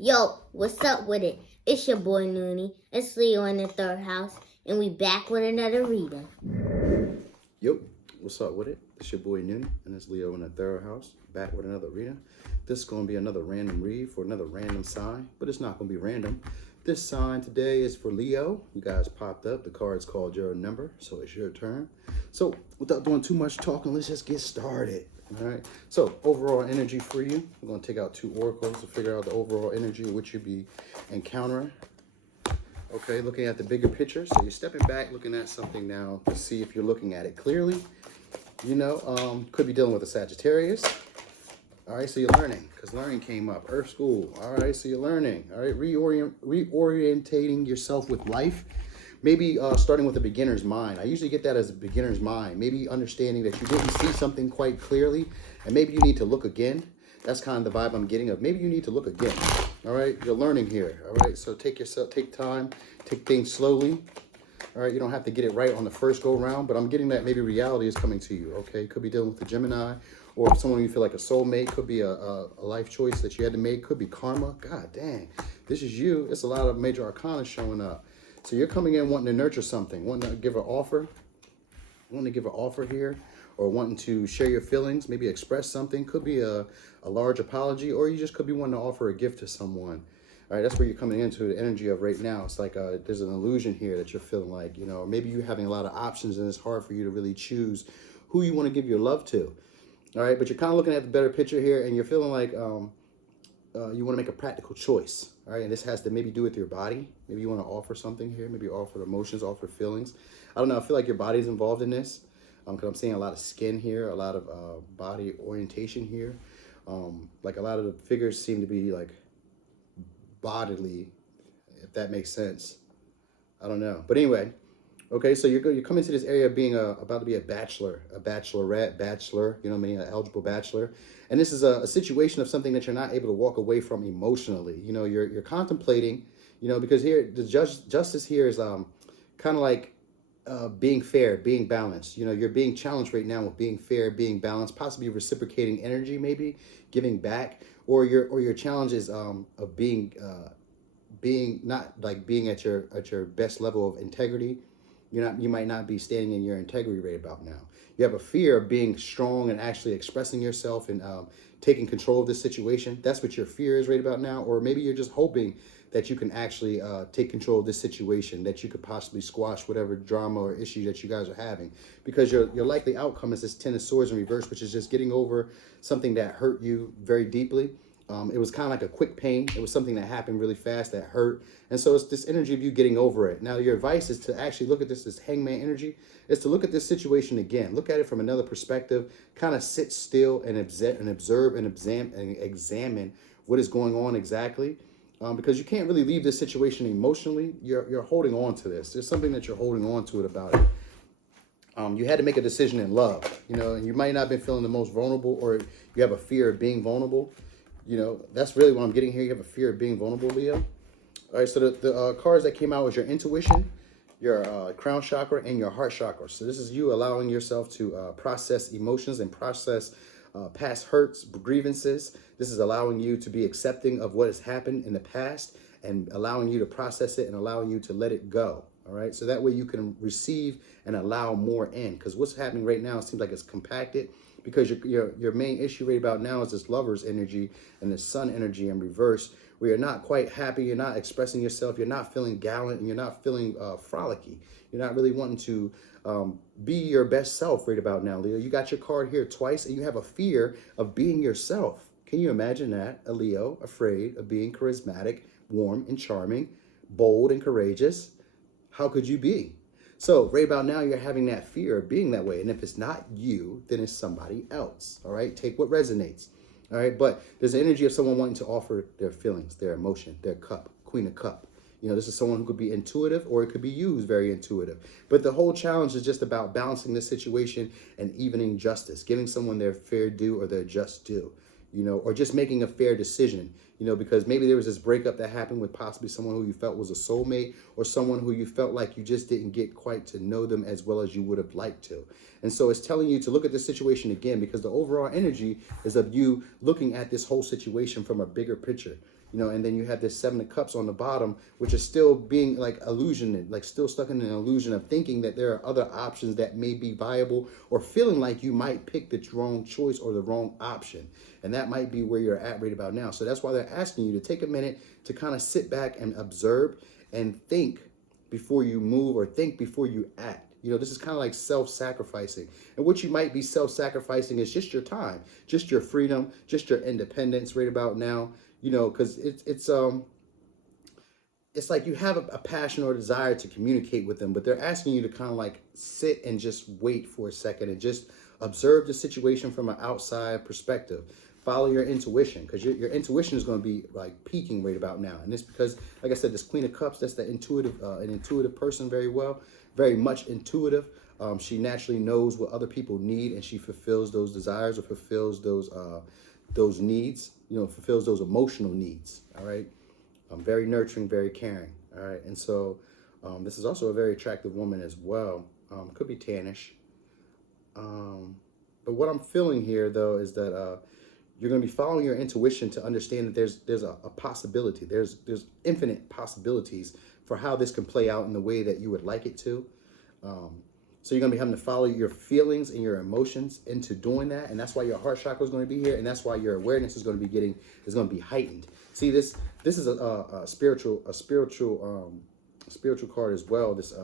Yo, what's up with it? It's your boy Noonie. It's Leo in the third house, and we back with another reading. Yo, what's up with it? It's your boy Noonie, and it's Leo in the third house, back with another reading. This is going to be another random read for another random sign, but it's not going to be random. This sign today is for Leo. You guys popped up. The card's called your number, so it's your turn. So without doing too much talking, let's just get started. All right. So overall energy for you. We're going to take out two oracles to figure out the overall energy which you'll be encountering. Okay, looking at the bigger picture. So you're stepping back, looking at something now to see if you're looking at it clearly. You know, could be dealing with a Sagittarius. All right, so you're learning, because learning came up. Earth school. All right, so you're learning. All right, reorientating yourself with life. Maybe starting with a beginner's mind. I usually get that as a beginner's mind. Maybe understanding that you didn't see something quite clearly, and maybe you need to look again. That's kind of the vibe I'm getting of maybe you need to look again. All right, you're learning here. All right, so take time, take things slowly. All right, you don't have to get it right on the first go round, but I'm getting that maybe reality is coming to you. Okay, could be dealing with a Gemini, or someone you feel like a soulmate. Could be a life choice that you had to make. Could be karma. God dang, this is you. It's a lot of major arcana showing up. So you're coming in wanting to nurture something, wanting to give an offer, here, or wanting to share your feelings, maybe express something. Could be a large apology, or you just could be wanting to offer a gift to someone. All right, that's where you're coming into the energy of right now. It's like there's an illusion here that you're feeling like, you know, maybe you're having a lot of options and it's hard for you to really choose who you want to give your love to. All right, but you're kind of looking at the better picture here, and you're feeling like you want to make a practical choice. All right, and this has to maybe do with your body. Maybe you want to offer something here. Maybe offer emotions, offer feelings. I don't know. I feel like your body's involved in this because I'm seeing a lot of skin here, a lot of body orientation here. Like a lot of the figures seem to be like bodily, if that makes sense. I don't know. But anyway, okay, so you're coming to this area of being about to be a bachelor, a bachelorette, bachelor, you know what I mean, an eligible bachelor. And this is a situation of something that you're not able to walk away from emotionally. You know, you're contemplating, you know, because here the justice here is kind of like being fair, being balanced. You know, you're being challenged right now with being fair, being balanced, possibly reciprocating energy, maybe giving back, or your challenge is of being not like being at your best level of integrity. You might not be standing in your integrity right about now. You have a fear of being strong and actually expressing yourself and taking control of this situation. That's what your fear is right about now. Or maybe you're just hoping that you can actually take control of this situation, that you could possibly squash whatever drama or issue that you guys are having. Because your likely outcome is this Ten of Swords in reverse, which is just getting over something that hurt you very deeply. It was kind of like a quick pain. It was something that happened really fast that hurt. And so it's this energy of you getting over it. Now, your advice is to actually look at this hangman energy, is to look at this situation again. Look at it from another perspective. Kind of sit still and observe and examine what is going on exactly. Because you can't really leave this situation emotionally. You're holding on to this. There's something that you're holding on to it about it. You had to make a decision in love, you know, and you might not have been feeling the most vulnerable, or you have a fear of being vulnerable. You know, that's really what I'm getting here. You have a fear of being vulnerable, Leo. All right, so the cards that came out was your intuition, your crown chakra, and your heart chakra. So this is you allowing yourself to process emotions and process past hurts, grievances. This is allowing you to be accepting of what has happened in the past and allowing you to process it and allowing you to let it go. All right, so that way you can receive and allow more in, because what's happening right now, it seems like it's compacted, because your main issue right about now is this lover's energy and the sun energy in reverse, where you're not quite happy, you're not expressing yourself, you're not feeling gallant, and you're not feeling frolicky. You're not really wanting to be your best self right about now, Leo. You got your card here twice, and you have a fear of being yourself. Can you imagine that? A Leo afraid of being charismatic, warm, and charming, bold, and courageous. How could you be? So right about now, you're having that fear of being that way. And if it's not you, then it's somebody else. All right. Take what resonates. All right. But there's the energy of someone wanting to offer their feelings, their emotion, their cup, Queen of Cup. You know, this is someone who could be intuitive, or it could be you who's very intuitive. But the whole challenge is just about balancing this situation and evening justice, giving someone their fair due or their just due, you know, or just making a fair decision, you know, because maybe there was this breakup that happened with possibly someone who you felt was a soulmate, or someone who you felt like you just didn't get quite to know them as well as you would have liked to. And so it's telling you to look at this situation again, because the overall energy is of you looking at this whole situation from a bigger picture. you know, and then you have this Seven of Cups on the bottom, which is still being like illusion, like still stuck in an illusion of thinking that there are other options that may be viable, or feeling like you might pick the wrong choice or the wrong option. And that might be where you're at right about now. So that's why they're asking you to take a minute to kind of sit back and observe and think before you move, or think before you act. You know, this is kind of like self-sacrificing. And what you might be self-sacrificing is just your time, just your freedom, just your independence right about now. You know, because it's like you have a passion or desire to communicate with them, but they're asking you to kind of like sit and just wait for a second and just observe the situation from an outside perspective. Follow your intuition, because your intuition is going to be like peaking right about now. And it's because, like I said, this Queen of Cups, that's the intuitive, an intuitive person, very much intuitive. She naturally knows what other people need, and she fulfills those desires, or fulfills those needs, you know, fulfills those emotional needs. All right. Very nurturing, very caring. All right. And so this is also a very attractive woman as well. Could be tannish. But what I'm feeling here, though, is that you're going to be following your intuition to understand that there's a possibility. There's infinite possibilities for how this can play out in the way that you would like it to. So you're going to be having to follow your feelings and your emotions into doing that. And that's why your heart chakra is going to be here. And that's why your awareness is going to be heightened. See, this is a spiritual card as well. This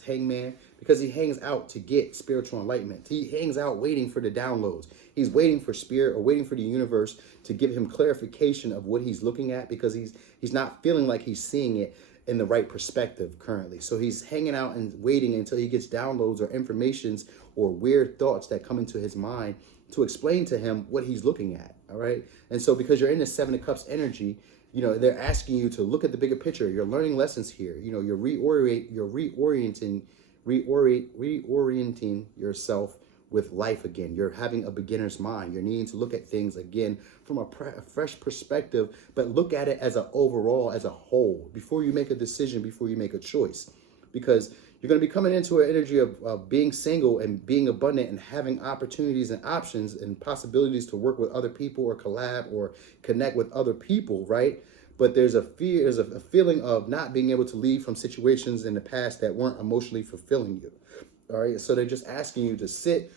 hangman, because he hangs out to get spiritual enlightenment. He hangs out waiting for the downloads. He's waiting for spirit, or waiting for the universe to give him clarification of what he's looking at, because he's not feeling like he's seeing it in the right perspective currently. So he's hanging out and waiting until he gets downloads or informations or weird thoughts that come into his mind to explain to him what he's looking at. All right. And so because you're in the Seven of Cups energy, you know, they're asking you to look at the bigger picture. You're learning lessons here. You know, you're reorienting yourself with life again. You're having a beginner's mind. You're needing to look at things again from a fresh perspective, but look at it as a overall, as a whole, before you make a decision, before you make a choice. Because you're going to be coming into an energy of being single and being abundant and having opportunities and options and possibilities to work with other people or collab or connect with other people, right? But there's a feeling of not being able to leave from situations in the past that weren't emotionally fulfilling you. All right. So they're just asking you to sit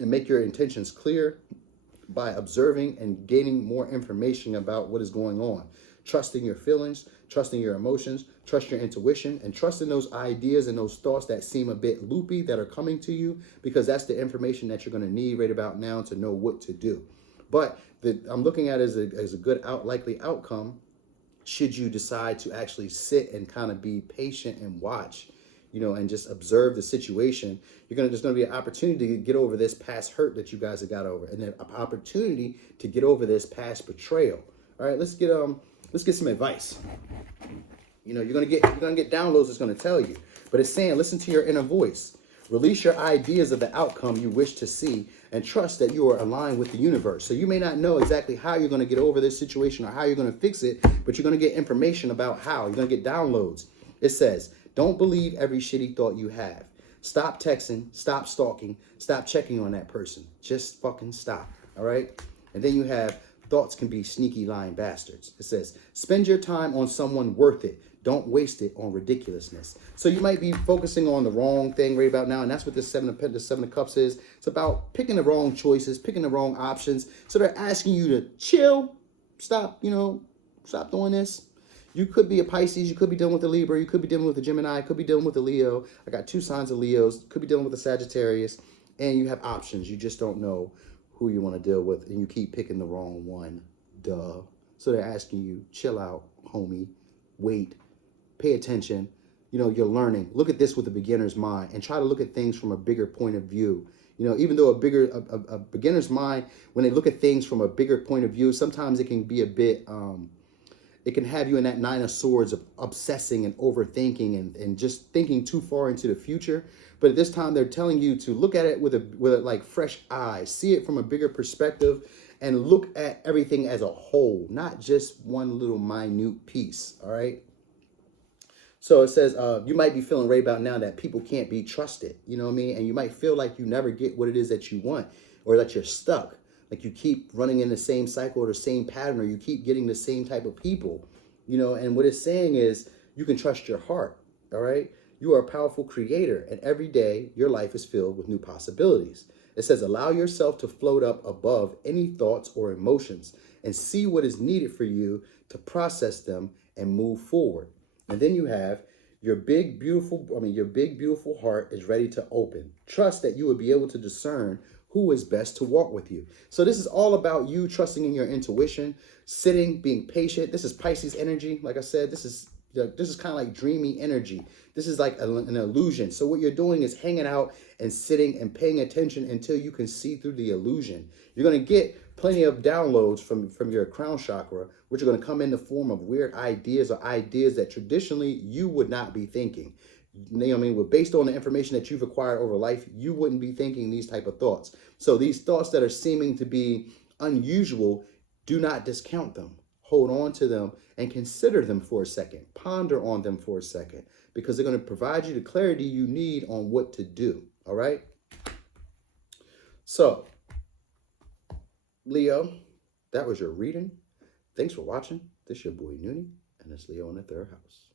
and make your intentions clear by observing and gaining more information about what is going on. Trusting your feelings, trusting your emotions, trust your intuition, and trusting those ideas and those thoughts that seem a bit loopy that are coming to you, because that's the information that you're going to need right about now to know what to do. But I'm looking at it as a good likely outcome, should you decide to actually sit and kind of be patient and watch, you know, and just observe the situation. There's going to be an opportunity to get over this past hurt that you guys have got over, and then an opportunity to get over this past betrayal. All right, let's get some advice. You know, you're gonna get downloads. It's gonna tell you, but it's saying listen to your inner voice. Release your ideas of the outcome you wish to see, and trust that you are aligned with the universe. So you may not know exactly how you're going to get over this situation or how you're going to fix it, but you're going to get information about how. You're going to get downloads. It says, don't believe every shitty thought you have. Stop texting, stop stalking, stop checking on that person. Just fucking stop, all right? And then you have, thoughts can be sneaky lying bastards. It says, spend your time on someone worth it. Don't waste it on ridiculousness. So you might be focusing on the wrong thing right about now, and that's what the Seven of Cups is. It's about picking the wrong choices, picking the wrong options. So they're asking you to chill, stop doing this. You could be a Pisces, you could be dealing with a Libra, you could be dealing with a Gemini, you could be dealing with a Leo. I got 2 signs of Leos, could be dealing with a Sagittarius, and you have options. You just don't know who you want to deal with, and you keep picking the wrong one. Duh. So they're asking you, chill out, homie, wait. Pay attention. You know, you're learning. Look at this with a beginner's mind and try to look at things from a bigger point of view. You know, even though a beginner's mind, when they look at things from a bigger point of view, sometimes it can be a bit, it can have you in that 9 of Swords of obsessing and overthinking and just thinking too far into the future. But at this time, they're telling you to look at it with a like fresh eyes, see it from a bigger perspective, and look at everything as a whole, not just one little minute piece. All right. So it says, you might be feeling right about now that people can't be trusted, you know what I mean? And you might feel like you never get what it is that you want, or that you're stuck. Like you keep running in the same cycle or the same pattern, or you keep getting the same type of people, you know. And what it's saying is you can trust your heart, all right? You are a powerful creator, and every day your life is filled with new possibilities. It says, allow yourself to float up above any thoughts or emotions and see what is needed for you to process them and move forward. And then you have your big, beautiful heart is ready to open. Trust that you will be able to discern who is best to walk with you. So this is all about you trusting in your intuition, sitting, being patient. This is Pisces energy. Like I said, this is kind of like dreamy energy. This is like an illusion. So what you're doing is hanging out and sitting and paying attention until you can see through the illusion. You're going to get plenty of downloads from your crown chakra, which are going to come in the form of weird ideas or ideas that traditionally you would not be thinking. You know what I mean? Well, based on the information that you've acquired over life, you wouldn't be thinking these type of thoughts. So these thoughts that are seeming to be unusual, do not discount them. Hold on to them and consider them for a second. Ponder on them for a second, because they're going to provide you the clarity you need on what to do. All right? So, Leo, that was your reading. Thanks for watching. This is your boy Noonie, and it's Leo in the third house.